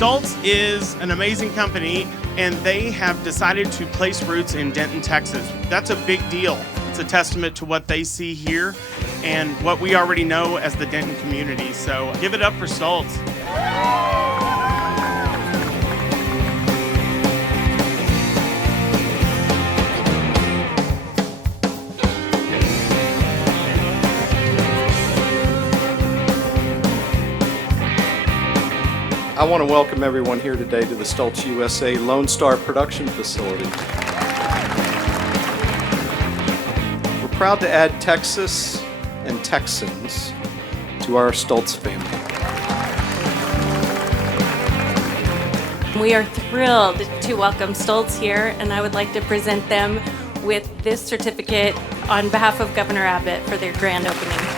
STULZ is an amazing company, and they have decided to place roots in Denton, Texas. That's a big deal. It's a testament to what they see here and what we already know as the Denton community. So give it up for STULZ. I want to welcome everyone here today to the STULZ USA Lone Star production facility. We're proud to add Texas and Texans to our STULZ family. We are thrilled to welcome STULZ here, and I would like to present them with this certificate on behalf of Governor Abbott for their grand opening.